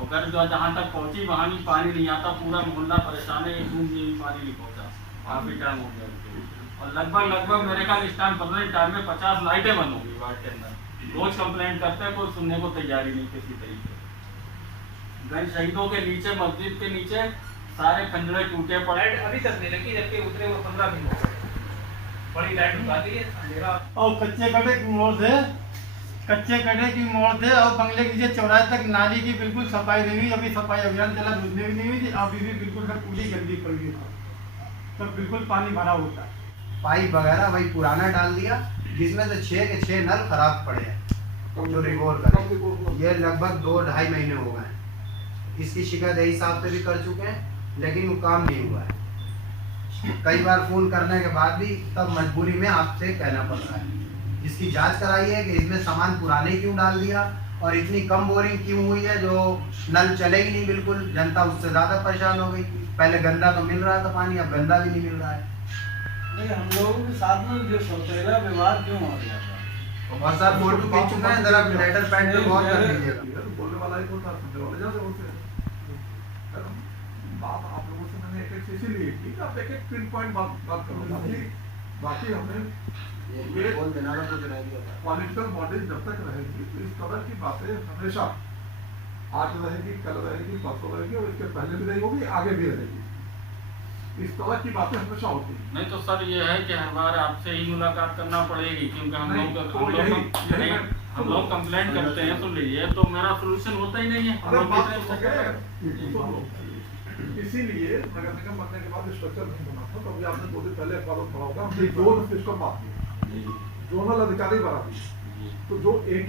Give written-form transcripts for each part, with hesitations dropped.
और घर जो जहाँ तक पहुँची वहाँ भी पानी नहीं आता, पूरा मोहल्ला परेशान है, एक बूंद भी पानी नहीं पहुँचा, काफ़ी टाइम हो गया उसके। और लगभग मेरे ख्याल इस टाइम 15 टाइम में 50 लाइटें बंद होंगी वार्ड के अंदर। रोज कंप्लेंट करते हैं, कोई सुनने को तैयार ही नहीं किसी तरीके। गंज शहीदों के नीचे, मस्जिद के नीचे सारे खंजरे टूटे पड़े, अभी तक नहीं लगी, जबकि उतरे वो 15 दिन हो गए। बड़ी लाइट उठा दी है, अंधेरा। और कच्चे गड्ढे की मोड़ थे और बंगले के नीचे चौराहे तक नाली की बिल्कुल सफाई नहीं हुई। अभी सफाई अभियान चला, दूसरे भी नहीं हुई थी, अभी भी बिल्कुल सब पूरी गंदी पड़ गई है, सब बिल्कुल पानी भरा होता है। पाइप वगैरह वही पुराना डाल दिया, जिसमें से 6 के 6 नल खराब पड़े हैं जो रिकॉर्ड करें। ये लगभग 2-2.5 महीने हो गए हैं। इसकी शिकायत यही साहब से भी कर चुके हैं, लेकिन वो काम नहीं हुआ है। कई बार फोन करने के बाद भी तब मजबूरी में आपसे कहना पड़ रहा है। इसकी जांच कराई है कि इसमें सामान पुराने क्यों डाल दिया और इतनी कम बोरिंग क्यों हुई है जो नल चले ही नहीं बिल्कुल। जनता उससे ज़्यादा परेशान हो गई। पहले गंदा तो मिल रहा था पानी, अब गंदा भी नहीं मिल रहा है। हम लोगों के साथ में जो सौतेला व्यवहार क्यों हो गया था? और सर फोटो खींच चुके हैं, जरा लेटर पैड पे बहुत कर दीजिएगा। बोलने वाला ही कोई था, सुनने वाले जैसे होते हैं। बात आप लोगों से मैंने एक इसीलिए की कि आप एक पिन पॉइंट बात करो। बाकी हमें ये पॉलिटिकल बॉडीज जब तक रहेगी तो इस तरह की बातें हमेशा आज रहेगी, कल रहेगी, परसों रहेगी और इसके पहले भी रही होगी, आगे भी रहेगी। इस तरह की बातें हमेशा होती है। नहीं तो सर ये है कि हर बार आपसे ही मुलाकात करना पड़ेगी, क्योंकि हम लोग कंप्लेंट करते हैं। सुन लीजिए, तो मेरा सोल्यूशन होता ही नहीं है। इसीलिए नगर निगम बनने के बाद स्ट्रक्चर नहीं बना था, तो अभी आपने 2 दिन पहले अखबारों में पढ़ा होगा, हमने जोन सिस्टम बात की, जोनल अधिकारी बना दी। तो जो एक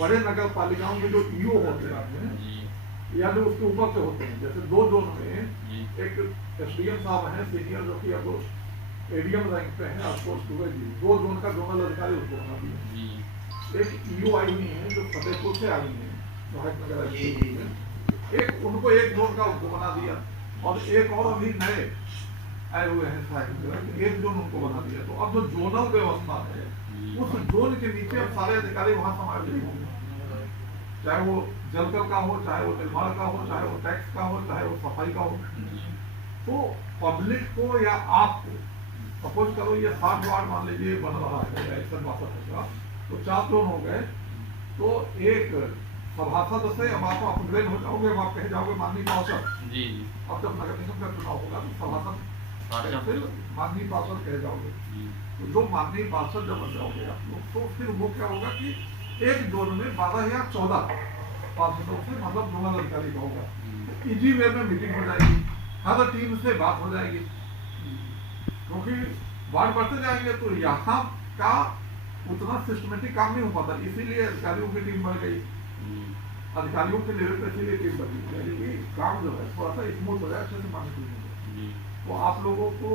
बड़े नगर पालिकाओं के जो ईओ होते हैं या जो उसके ऊपर से होते हैं, जैसे 2 जोन में एक एसडीएम साहब हैं सीनियर, जो कि अब एडीएम रैंक पे हैं, आशुतोष दुबे जी, 2 जोन का जोनल अधिकारी उसको बना दिया। एक ईओ आई हुई है जो फतेहपुर से आई है, सहायक नगर, एक उनको एक जोन का उनको बना दिया और एक और अभी नए आए हुए हैं सहायक, एक जोन उनको बना दिया। तो अब जो जोनल व्यवस्था है उस जोन के नीचे अब सारे अधिकारी वहाँ समायोजित होंगे, चाहे वो जलकर का हो, चाहे वो निर्माण का हो, चाहे वो टैक्स का हो, चाहे वो सफाई का हो। तो पब्लिक को या आपको सपोज करो ये 60 वार्ड मान लीजिए बन रहा है, ऐसा बात होगा तो 4 जोन हो गए, तो एक सभासद से अब आप अपग्रेड हो जाओगे, अब आप कहे जाओगे माननीय पार्षद जी। अब जब नगर निगम का चुनाव होगा तो सभासद फिर माननीय पार्षद कहे जाओगे। तो जो माननीय पार्षद जब बन जाओगे आप लोग, तो फिर वो क्या होगा कि एक जोन में 12 या 14 पार्षदों से मतलब जोनल अधिकारी का होगा। इजी वे में मीटिंग हो जाएगी, हर टीम से बात हो जाएगी, क्योंकि वार्ड बढ़ते जाएंगे तो यहाँ का उतना सिस्टमेटिक काम नहीं हो पाता। इसीलिए अधिकारियों की टीम बढ़ गई, अधिकारियों के लेवल पे इसीलिए टीम बनी, यानी काम जो है थोड़ा सा स्मूथ हो जाए, अच्छे से मानिटरिंग हो। तो आप लोगों को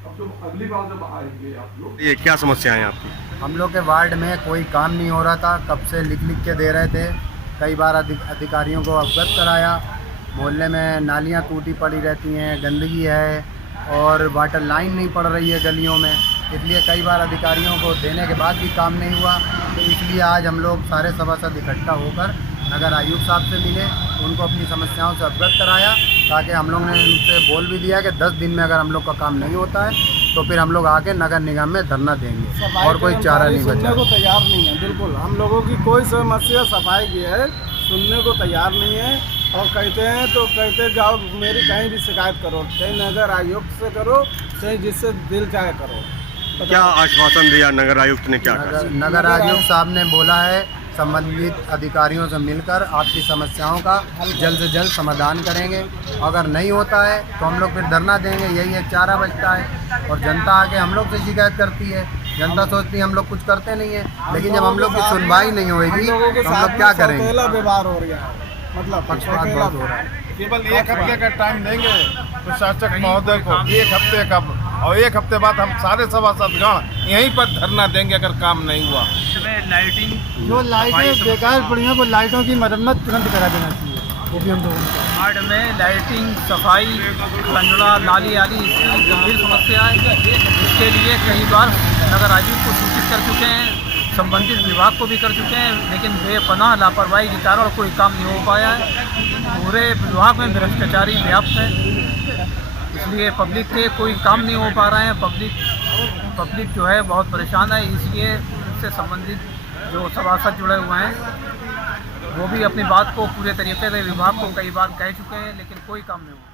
अब जब अगली बार जब आएंगे आप लोग, ये क्या समस्या है आपकी? हम लोग के वार्ड में कोई काम नहीं हो रहा था, कब से लिख के दे रहे थे। कई बार अधिकारियों को अवगत कराया। मोहल्ले में नालियाँ टूटी पड़ी रहती हैं, गंदगी है और वाटर लाइन नहीं पड़ रही है गलियों में, इसलिए कई बार अधिकारियों को देने के बाद भी काम नहीं हुआ। तो इसलिए आज हम लोग सारे सभासद इकट्ठा होकर नगर आयुक्त साहब से मिले, उनको अपनी समस्याओं से अवगत कराया, ताकि हम लोग ने उनसे बोल भी दिया कि 10 दिन में अगर हम लोग का काम नहीं होता है तो फिर हम लोग आके नगर निगम में धरना देंगे, और कोई चारा नहीं बचा। सुनने को तैयार नहीं है, बिल्कुल हम लोगों की कोई समस्या सफाई की है, सुनने को तैयार नहीं है। और कहते हैं तो कहते जाओ मेरी कहीं भी शिकायत करो, चाहे नगर आयुक्त से करो, चाहे जिससे दिल चाहे करो। क्या आश्वासन दिया नगर आयुक्त ने? क्या नगर आयुक्त साहब ने बोला है संबंधित अधिकारियों से मिलकर आपकी समस्याओं का जल्द से जल्द समाधान करेंगे, अगर नहीं होता है तो हम लोग फिर धरना देंगे, यही एक चारा बचता है। और जनता आके हम लोग से शिकायत करती है, जनता सोचती है हम लोग कुछ करते नहीं है, लेकिन जब हम लोग की सुनवाई नहीं होगी तो हम लोग क्या करेंगे? व्यवहार हो रहा है, मतलब पक्षपात बहुत हो रहा है। केवल 1 हफ्ते का टाइम देंगे प्रशासक महोदय को, 1 हफ्ते का, और 1 हफ्ते बाद हम सारे सभासदगण यहीं पर धरना देंगे अगर काम नहीं हुआ। लाइटिंग जो लाइटें बेकार पड़ी हैं वो लाइटों की मरम्मत तुरंत करा देना चाहिए, वो भी हम लोगों को। वार्ड में लाइटिंग, सफाई, कंजड़ा, नाली आदि इसकी गंभीर समस्या है। इसके लिए कई बार नगर आयुक्त को सूचित कर चुके हैं, संबंधित विभाग को भी कर चुके हैं, लेकिन बेपनाह लापरवाही के कारण कोई काम नहीं हो पाया है। पूरे विभाग में भ्रष्टाचारी व्याप्त है, इसलिए पब्लिक के कोई काम नहीं हो पा रहे हैं। पब्लिक जो है बहुत परेशान है, इसलिए इससे संबंधित जो सभासद जुड़े हुए हैं वो भी अपनी बात को पूरे तरीके से विभाग को कई बार कह चुके हैं, लेकिन कोई काम नहीं हुआ।